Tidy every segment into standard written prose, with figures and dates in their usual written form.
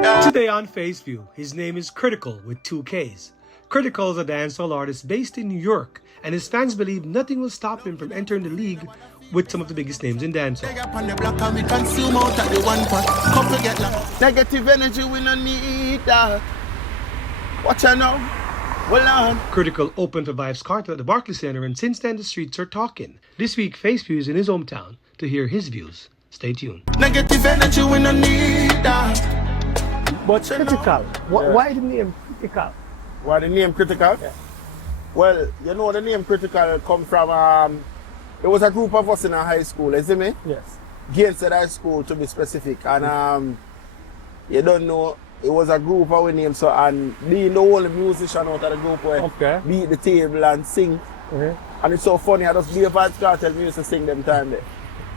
Today on Face View, his name is Kkrytical with 2 Ks. Kkrytical is a dancehall artist based in New York, and his fans believe nothing will stop him from entering the league with some of the biggest names in dancehall. Negative energy we don't need that. What you know? Well on. Kkrytical opened for Vybz Kartel at the Barclays Center, and since then the streets are talking. This week, Face View is in his hometown to hear his views. Stay tuned. Negative energy we don't need that. But Kkrytical, why the name Kkrytical? Why the name Kkrytical? Yeah. Well, you know the name Kkrytical come from, it was a group of us in a high school, isn't it? Yes. Gainsted High School to be specific. And you don't know, it was a group of names, so and being the only musician out of the group where beat the table and sing. And it's so funny, I just be a Vybz Kartel music to sing them time there.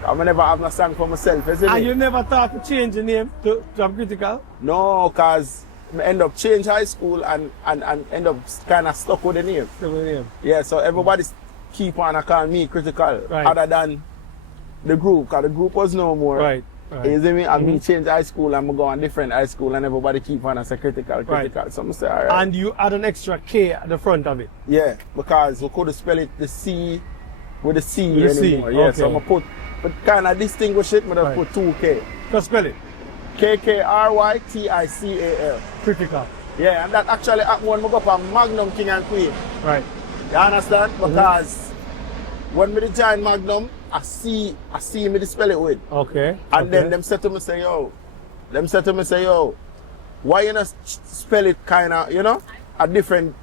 I never have no song for myself, isn't it? And you never thought to change the name to Kkrytical? No, because I end up change high school and end up kind of stuck with the name. Stuck with the name. Yeah, so everybody keep on calling me Kkrytical, other than the group, because the group was no more. Right. You see me? And me change high school and I go on different high school and everybody keep on and say Kkrytical. So I say, all right. And you add an extra K at the front of it? Yeah, because we couldn't spell it the C with the C with anymore. C. Yeah, Okay. so I put, but kind of distinguish it, but I put 2K. Just spell it. Kkrytical. Kkrytical. Yeah, and that actually happened when I go up on Magnum King and Queen. Right. You understand? Because when we join Magnum, I see me to spell it with. Okay. And then them said to me, say, yo, why you not spell it kind of, you know, a different,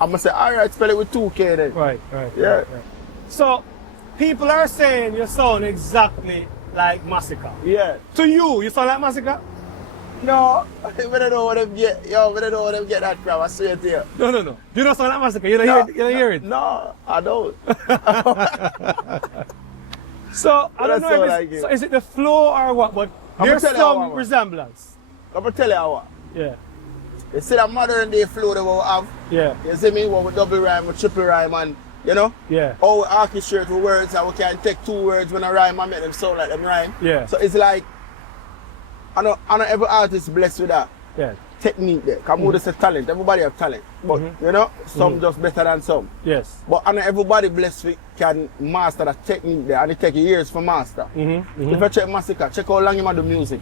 I'm going to say, all right, spell it with 2K then. Right. Yeah. Right. So, people are saying you sound exactly like Massacre. Yeah. To you sound like Massacre? No, I don't know what them get. Yo, I don't know what them get that from. I swear to you. No. You don't sound like Massacre. You don't hear it. No, I don't. So, I don't know if so is it the flow or what, but there's some resemblance. I'm going to tell you what. Yeah. You see that modern day flow that we have? Yeah. You see me? What we double rhyme, we triple rhyme, and you know? Yeah. How we orchestrate with words, and we can take 2 words when I rhyme and make them sound like them rhyme. Yeah. So it's like, I know every artist blessed with that technique there. Because more say talent, everybody have talent. But you know, some just better than some. Yes. But I know everybody blessed with can master that technique there, and it take years for master. If you check Massacre, check how long him do music,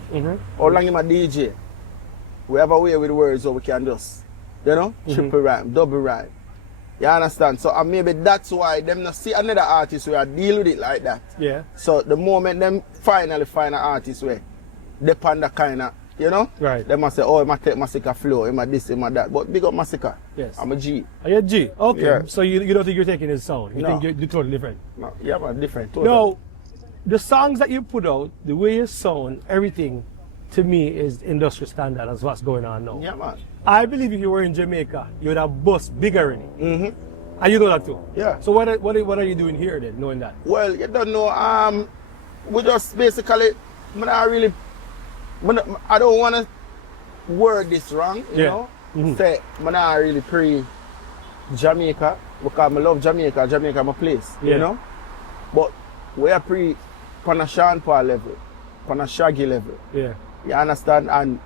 how long him DJ. We have a way with words so we can just, you know, triple rhyme, double rhyme. You understand? So maybe that's why them not see another artist where I deal with it like that. Yeah. So the moment them finally find an artist where they pan that kind of, you know? Right. They must say, oh, I might take Massacre flow, I might this, I might that. But big up Massacre. Yes. I'm a G. Are you a G? Okay. Yeah. So you don't think you're taking his sound? You No. think you're totally different? No, yeah, man, different. Totally. No, the songs that you put out, the way you sound, everything, to me is industry standard as what's going on now. Yeah, man. I believe if you were in Jamaica, you would have bust bigger in it. And you know that too. Yeah. So what are you doing here then, knowing that? Well, you don't know, we just basically, I don't want to word this wrong, you know? Say, I'm not really pre-Jamaica, because I love Jamaica, Jamaica my place, you know? But we are on a Sean Paul level, on a Shaggy level. Yeah. You understand? And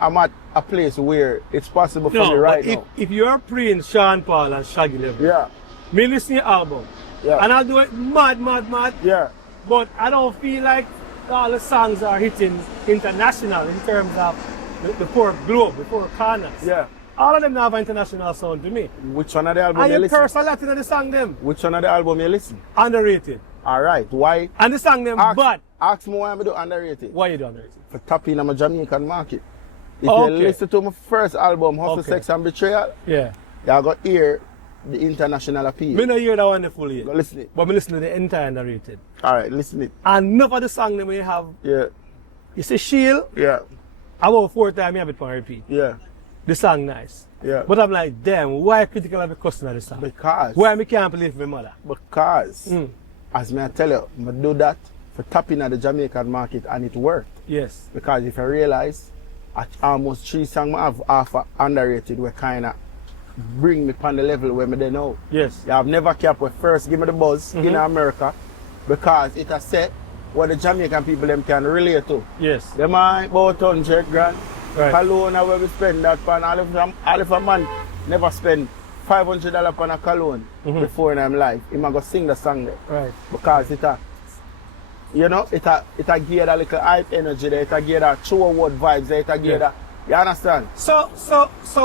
I'm at a place where it's possible for me right now. If you're pre-in Sean Paul and Shaggy level, me listen to your album, and I'll do it mad. Yeah. But I don't feel like all the songs are hitting international in terms of the poor globe, the poor corners. Yeah. All of them have an international sound to me. Which one of the album And you you listen? curse a lot in the song them. Which one of the album you listen? Underrated. Alright, why? And the song them bad. Ask me why I do underrated. Why you do underrated? For tapping on my Jamaican market. If you listen to my first album, Hustle, Sex and Betrayal, you got hear the international appeal. Me no hear that one full yet. Go listen it. But me listen to the entire underrated. Alright, listen it. And enough of the song that we have. Yeah. You say Shield. Yeah. About 4 times I have it on repeat. Yeah. The song nice. Yeah. But I'm like, damn, why Kkrytical have a customer of the song? Because. Why me can't believe my mother? Because. As me I tell you, I do that for tapping at the Jamaican market and it worked. Yes. Because if I realize, at almost 3 songs I have half underrated were kind of bring me on the level where me they know. Yes. I've never kept with first give me the buzz in America because it has set what the Jamaican people them can relate to. Yes. Them are about 100 grand, Right. Cologne where we spend that pan. All if a man never spend $500 on a cologne before in his life, he might go sing the song there. Right. Because it you know, it give a little hype energy there, it give a true word vibes there, it give a, you understand? So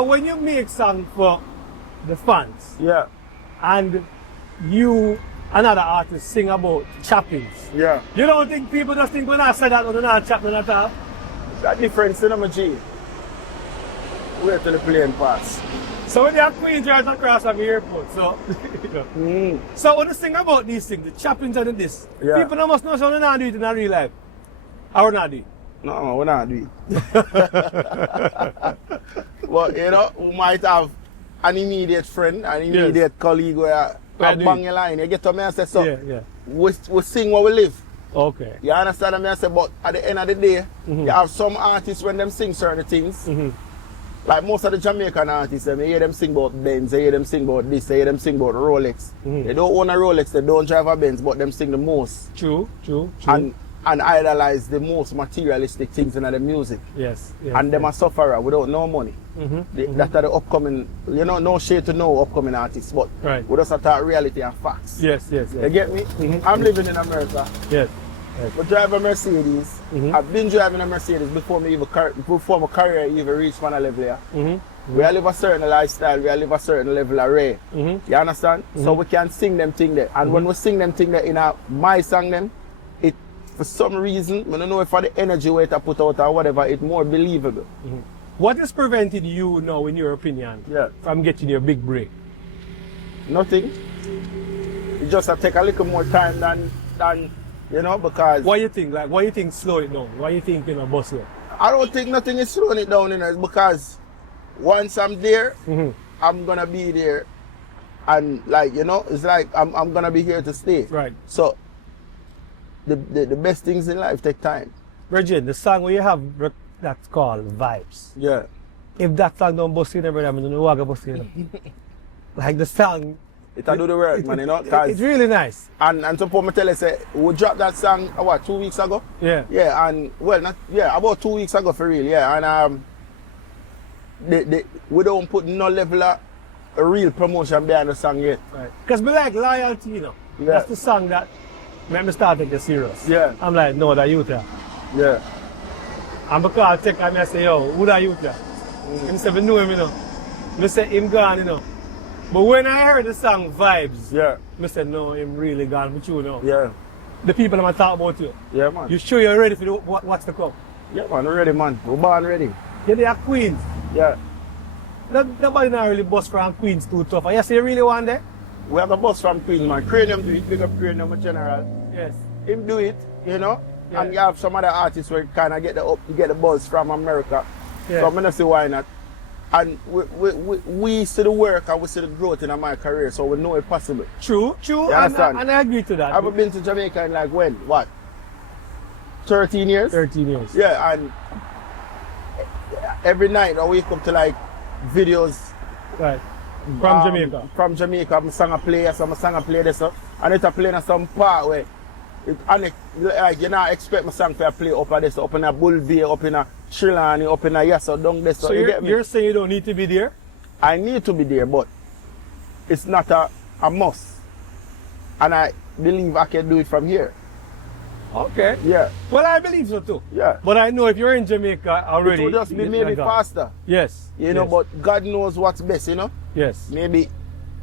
when you make song for the fans, Yeah. and you another artist sing about chappings, Yeah. you don't think people just think when I say that when I chapping at all? That difference in my G. Wait till the plane pass. So when you have Queens right across from the airport, so so when you sing about these things, the chappings and this, Yeah. people must know so they not do it in a real life. Or not do it. No, we're not doing it. But you know, we might have an immediate friend, an immediate colleague where I bang a line. You get to me and say, so Yeah. we sing where we live. Okay. You understand what I say? But at the end of the day, you have some artists when them sing certain things. Like most of the Jamaican artists, you hear them sing about Benz, you hear them sing about this, you hear them sing about Rolex. They don't own a Rolex, they don't drive a Benz, but them sing the most. True. And idolize the most materialistic things in the music. Yes. And them a sufferer without no money. That are the upcoming, you know, no shade to no upcoming artists, but we just have to talk reality and facts. Yes. You get me? I'm living in America. Yes. I drive a Mercedes. I've been driving a Mercedes before my career even reached one level here. We all live a certain lifestyle, we all live a certain level of rate. You understand? So we can sing them thing there. And when we sing them thing there in my song them, it for some reason, I don't know if for the energy way to put out or whatever, it's more believable. What is preventing you now, in your opinion, from getting your big break? Nothing. It just take a little more time than you know, because Why you think? Like, why you think slow it down? Why you think boss it? I don't think nothing is slowing it down, you know, it's because once I'm there, I'm gonna be there, and like you know, it's like I'm gonna be here to stay. Right. So the best things in life take time. Virgin, the song where you have that's called Vybz. Yeah. If that song don't bust in every time, I don't know what bust in. Like the song. It'll do the work, man, you know. It's really nice. And suppose me tell you, say, we dropped that song, what, 2 weeks ago? Yeah. Yeah, and, well, about 2 weeks ago for real, yeah. And we don't put no level of real promotion behind the song yet. Right. Because we like loyalty, you know. Yeah. That's the song that made me start taking it serious. Yeah. I'm like, no, that youth there. Yeah. And because I take and I say, yo, who that youth there? Him say, we know him, you know. Me say, him gone, you know. But when I heard the song Vybz, I said, no, I'm really gone with you now. Yeah. The people I'm talking about you. Yeah, man. You sure you're ready for what's to come? Yeah, man, we're ready, man. We're born ready. Yeah, they are Queens. Yeah. Nobody not really bust from Queens too tough. And you say you really want that? We have a bus from Queens, man. Cranium do it, big up Cranium in general. Yes. Him do it, you know. Yeah. And you have some other artists where kind of get the buzz from America. Yeah. So I'm gonna say why not. And we see the work and we see the growth in my career, so we know it's possible. True. You understand? And I agree to that. I've been to Jamaica in like when? What? 13 years? 13 years. Yeah, and every night I wake up to like videos. Right. From Jamaica. From Jamaica, I'm song a play, so I'm song a play this, and it's a play in some part where like you not expect my song to play up at this, up in a Bull Bay, up in a Trelawny, up in a Yassa, down this. So you get me? You're saying you don't need to be there? I need to be there, but it's not a must. And I believe I can do it from here. Okay. Yeah. Well, I believe so too. Yeah. But I know if you're in Jamaica already, it will just be maybe faster. Yes. You know, but God knows what's best, you know? Yes. Maybe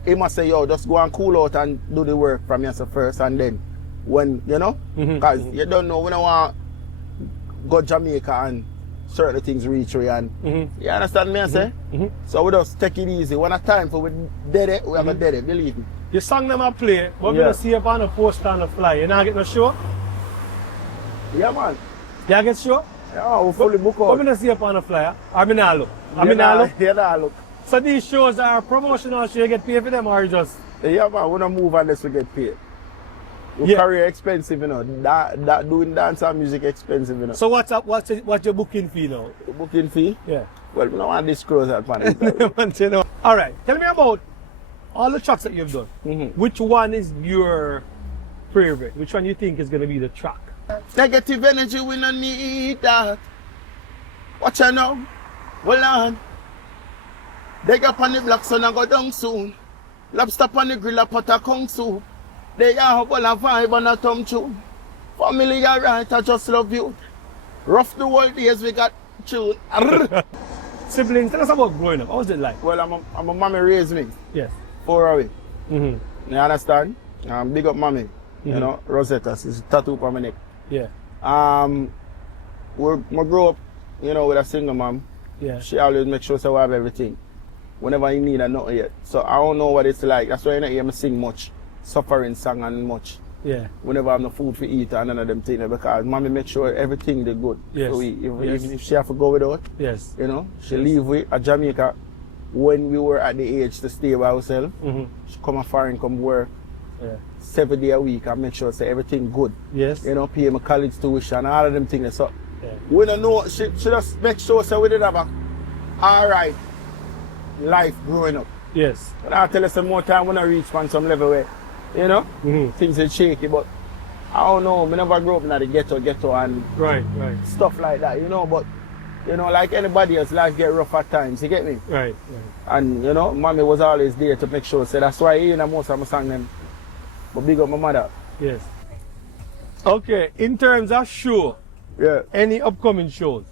he must say, yo, just go and cool out and do the work from yourself first, and then when, you know? Because you don't know, we don't want to go Jamaica and certain things reach you, and you understand me I say? So we just take it easy. When a time for we dead it, we have a dead it, believe me. Your song them I play, but we're going to see up on a post on the fly. You not get no show? Yeah, man. You get show? Yeah, we fully book out. We're going to see up on the flyer. I mean, I look. Yeah, look. So these shows are promotional, so you get paid for them, or you just... Yeah, man, we don't move unless we get paid. Career expensive, you know. That doing dance and music expensive, you know. So what's your booking fee now? Booking fee? Yeah. Well, we don't want to disclose that, man. All right, tell me about all the tracks that you've done. Which one is your favorite? Which one you think is going to be the track? Negative energy, we don't need that. Watch out now. Well on. They get on the black sun and go down soon. Lobster on the grill a pot of kung soup. They are a ball of vibe and a thumb tune. Family alright, I just love you. Rough the world days we got tune. Siblings, tell us about growing up. How was it like? Well, I'm a mommy raised me. Yes. 4 away. Mm-hmm. You understand? Big up mommy. Mm-hmm. You know, Rosetta. It's a tattoo on my neck. Yeah. We grew up, you know, with a single mom. Yeah. She always make sure we have everything. Whenever you need, I know yet. So I don't know what it's like. That's why you don't hear me sing much. Suffering song and much. Yeah. Whenever I have no food to eat and none of them things. Because mommy make sure everything they good. Yes. So Yes. if she have to go without, Yes. you know, she leave with a Jamaica when we were at the age to stay by ourselves. Mm-hmm. She come foreign, come work. Yeah. 7 days a week and make sure say everything good. Yes. You know, pay my college tuition, all of them things. So Yeah. we don't know, she just make sure say we did have a alright life growing up. Yes. But I tell you some more time when I reach on some level where, you know, things are shaky, but I don't know, I never grew up in the ghetto and Right. stuff like that, you know, but you know, like anybody else, life get rough at times, you get me? Right. And you know, mommy was always there to make sure, so that's why you know most of my songs them. But big up my mother. Yes. Okay, in terms of show, Yeah. any upcoming shows?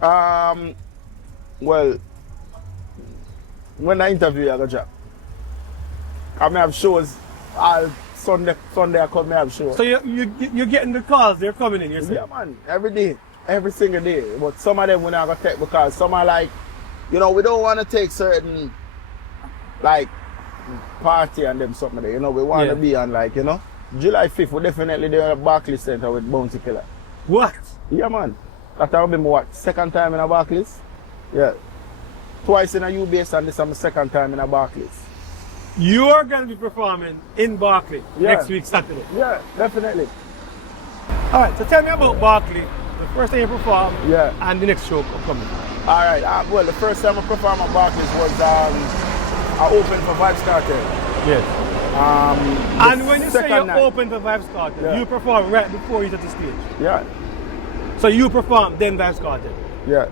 Well, when I interview I got job. I may have shows all Sunday I come I have shows. So you're getting the calls, they're coming in, you're saying? Yeah man, every day. Every single day. But some of them we're not gonna take because some are like, you know, we don't wanna take certain like party and them something there. You know, we wanna be on like, you know. July 5th we definitely there at Barclays Center with Bounty Killer. What? Yeah man. That I remember what, second time in a Barclays? Yeah. Twice in a UBS and this is my second time in a Barclays. You're going to be performing in Barkley next week, Saturday. Yeah, definitely. Alright, so tell me about Barkley, the first time you perform and the next show upcoming. Alright, well the first time I performed at Barclays was I opened for Vybz Kartel. Yes. And when you say you open for Vybz Kartel, you perform right before you hit the stage. Yeah. So you perform, then Vybz Kartel. Yeah.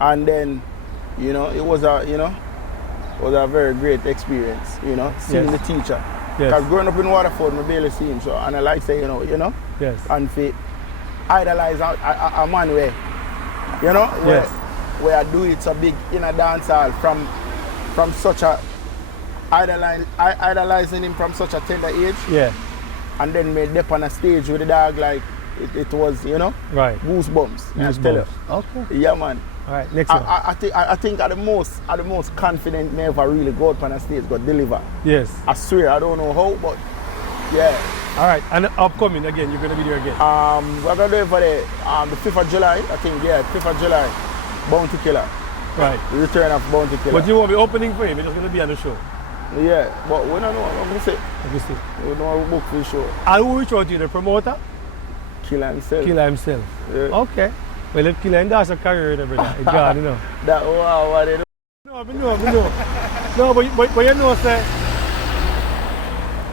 And then, you know, it was a very great experience, you know, seeing the teacher. Because growing up in Waterford, I barely see him. So, and I like say, you know, and for idolize a man where, you know, where I do it so big in a dance hall from such a idolizing him from such a tender age. Yeah. And then made dip on a stage with the dog like it was, you know, goosebumps. Goosebumps. Okay. Yeah, man. All right, next one. I think at the most confident me ever really go up on a stage, got deliver. Yes. I swear, I don't know how, but yeah. All right, and upcoming again, you're gonna be there again. We're gonna do it for the 5th of July, I think. Yeah, 5th of July, Bounty Killer. Right. The return of Bounty Killer. But you won't be opening for him. You're just gonna be on the show. Yeah, but we don't know. I'm gonna say. Obviously. We don't know book for the show. And who reach out to you? The promoter? Killer himself. Killer himself. Yeah. Okay. Well, if Killer that's a career and everything, it's gone, you know. That wow, what they do? No, I know. No, but you know, say.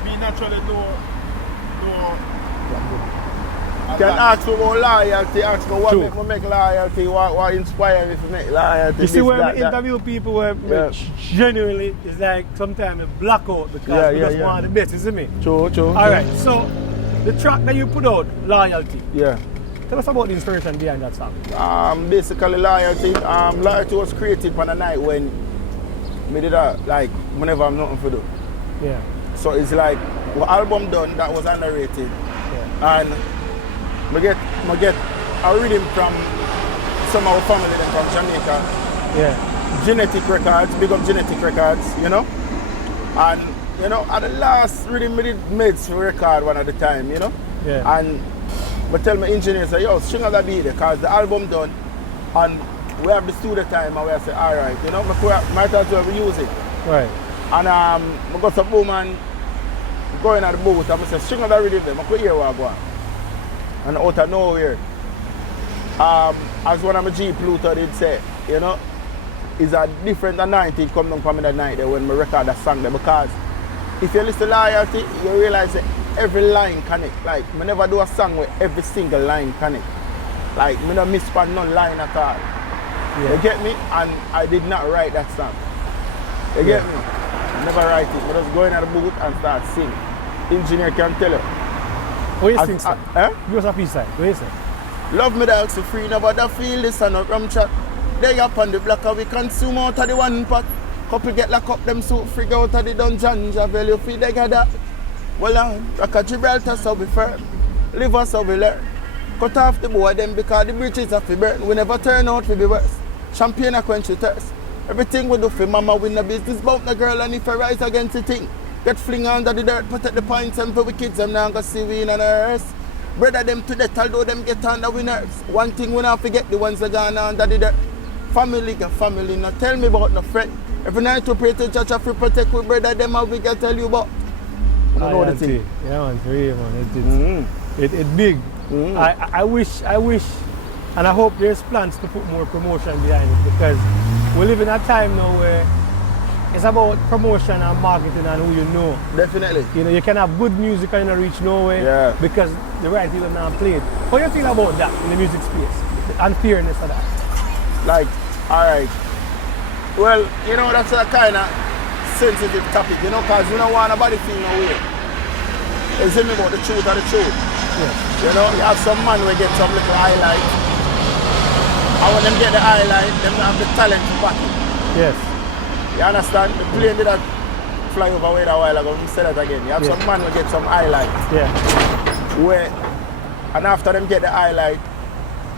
Me naturally know. Can ask for more loyalty, ask for what make me make loyalty, what inspire me to make loyalty. You see, when we interview people where genuinely, it's like sometimes they black out because we just want the best, you see me? True. Alright, so the track that you put out, Loyalty. Yeah. Tell us about the inspiration behind that song. Basically Loyalty. Loyalty was created on a night when me did that, like, whenever I'm nothing to do. Yeah. So it's like, the album done that was underrated. Yeah. And I get a rhythm from some of our family from Jamaica. Yeah. Genetic Records, big up Genetic Records, you know. And, you know, at the last rhythm we did Meds record one at the time, you know. Yeah. And I tell my engineer, say, yo, string of that beat because the album done and we have the studio time and we say, alright, you know, might as well use it. Right. And I got some woman going at the booth and I say, string of that rhythm there, I could hear what I go on. And out of nowhere, as one of my G Pluto did say, you know, it's a different anointing come down from me that night there when I record that song there because if you listen to Loyalty, you realize that every line connect. Like, I never do a song where every single line connect. Like, I don't miss none line at all. Yeah. You get me? And I did not write that song. You get me? Never write it. I just go in at the booth and start singing. Engineer can tell you. What you think, sir? Eh? Give us a piece side. What you say? Love me dogs for free, nobody feel this and no rum chat. They up on the block and we consume out of the one pot. Couple get lock up them suit frig out of the dungeon. Javel you feel they got that. Well on, rock a Gibraltar so we firm. Live us so we learn. Cut off the boy them because the bridges are fi burn. We never turn out to be worse. Champagne a quench your thirst. Everything we do for mama win the business bout the girl and if I rise against the thing. Get fling under the dirt, protect the points and for we kids them now go see we in on earth. Brother them to death although them get under we nerves. One thing we not forget the ones that gone under the dirt. Family got family, now tell me about no friend. Every night we pray to church if we protect we brother them how we can tell you about. You know the thing. Yeah man, for real man. It's big. I wish and I hope there's plans to put more promotion behind it because we live in a time now where it's about promotion and marketing and who you know. Definitely. You know, you can have good music and you don't reach nowhere because the right people are not playing. How do you feel about that in the music space? The unfairness of that? Like, alright. Well, you know, that's a kind of sensitive topic, you know, because you don't want nobody feel no way. It's me about the truth of the truth. Yes. You know, you have some man will get some little highlight. And when them get the highlight, them have the talent to back it. Yes. You understand? The plane did that fly over way a while ago. Let me say that again. You have some man will get some highlight. Yeah. Where, and after them get the highlight,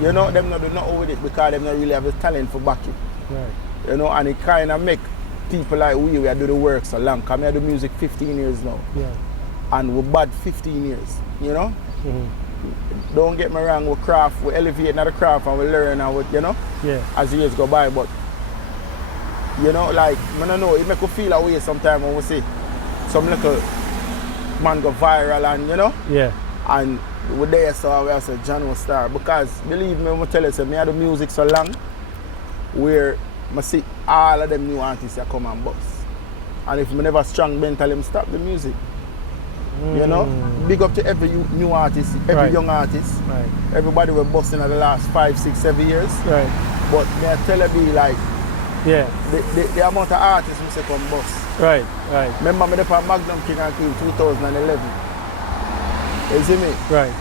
you know, them not do nothing with it because them not really have the talent for back it. Right. You know, and it kind of make people like we do the work so long. Because I do music 15 years now. Yeah. And we're bad 15 years, you know? Don't get me wrong, we craft, we elevate another craft and we learn and we, you know? Yeah. As the years go by, but you know, like, I don't know, it make you feel a way sometimes when we see some little man go viral and, you know? Yeah. And we're there, so we say John will start. Because, believe me, when I tell you, so, I do music so long, where I see all of them new artists that come and bust. And if I never strong Ben tell them stop the music. You know? Big up to every new artist, every young artist. Right. Everybody we're busting in the last 5, 6, 7 years. Right. But they tell me like, yeah, the amount of artists who say come bust. Right, right. Remember me there Magnum King and Queen 2011. You see me? Right.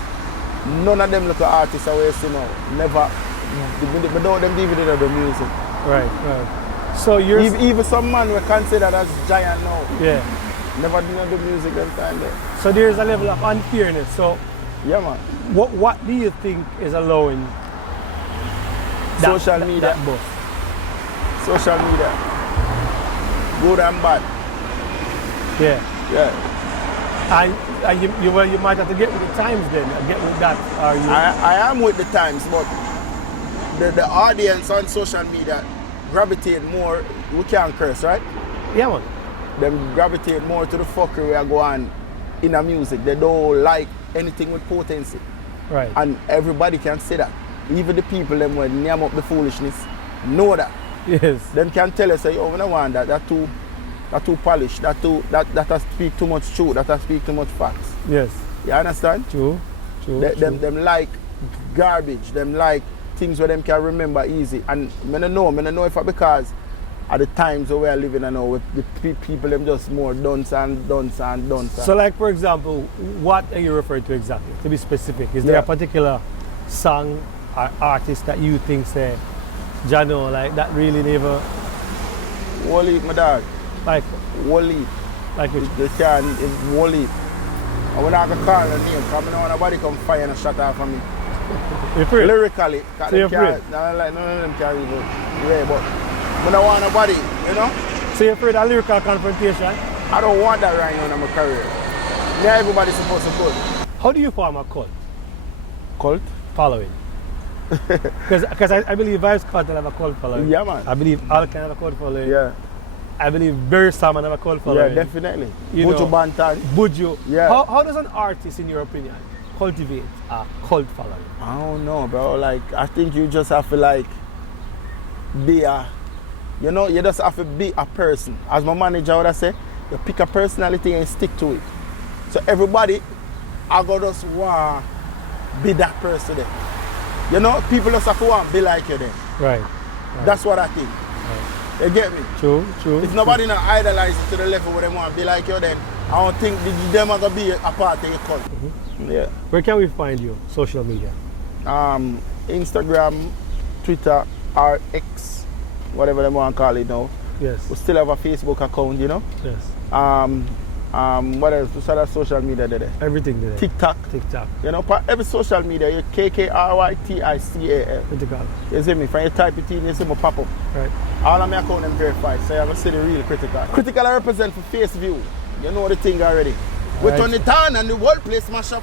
None of them little artists are wasting now. Never. Without them DVD of the music. Right, right. So you're even some man we consider as giant now. Yeah. Never did the music them time there. So there's a level of unfairness. So yeah, man. What do you think is allowing social media? That bust? Social media. Good and bad. Yeah. Yeah. And you might have to get with the times then. Get with that. Are you? I am with the times, but the audience on social media gravitate more. We can't curse, right? Yeah, man. Them gravitate more to the fuckery we are going in the music. They don't like anything with potency. Right. And everybody can say that. Even the people them when name up the foolishness know that. Yes. Them can tell us, say, oh, we don't want that. That too polished. That speak too much truth. That speak too much facts. Yes. You understand? True. Them like garbage. Them like things where them can remember easy. And I don't know if it's because at the times where we are living now, with the people them just more dunce. So like for example, what are you referring to exactly? To be specific, is there a particular song or artist that you think say, Jano, like that really never? Wally, my dog. Like Wally. Like which? The can is Wally. And when I can call the name, because I don't want nobody come fire and shut off on me. You're afraid? Lyrically. So you're afraid? None of them can even way, but I don't want nobody, you know? So you're afraid of lyrical confrontation? I don't want that right now in my career. Yeah, everybody's supposed to put. How do you form a cult? Cult? Following. Because I believe Vybz Kartel have a cult following. Yeah, man. I believe Alkan have a cult following. Yeah. I believe Barry Salmon have a cult following. Yeah, definitely. Buju Bantan. Buju. Yeah. How does an artist, in your opinion, cultivate a cult following? I don't know, bro. Like, I think you just have to, like, be a, you know, you just have to be a person. As my manager would say, you pick a personality and stick to it. So everybody, I go just want to be that person there. You know, people just have to want to be like you then. Right. That's what I think. You get me? True. If nobody not idolize it to the level where they want to be like you, then I don't think them are gonna be a part of your cult. Yeah. Where can we find you? Social media? Instagram, Twitter, or X, whatever they want to call it now. Yes. We still have a Facebook account, you know. Yes. What else? What's other social media there? Everything there. TikTok. You know, every social media, you Kkrytical. Critical. You see me? When you type it in, you see me pop up. Right. All of my account them verified, so you have to see the real Critical. Critical I represent for face view. You know the thing already. We turn it on and the whole place mash up.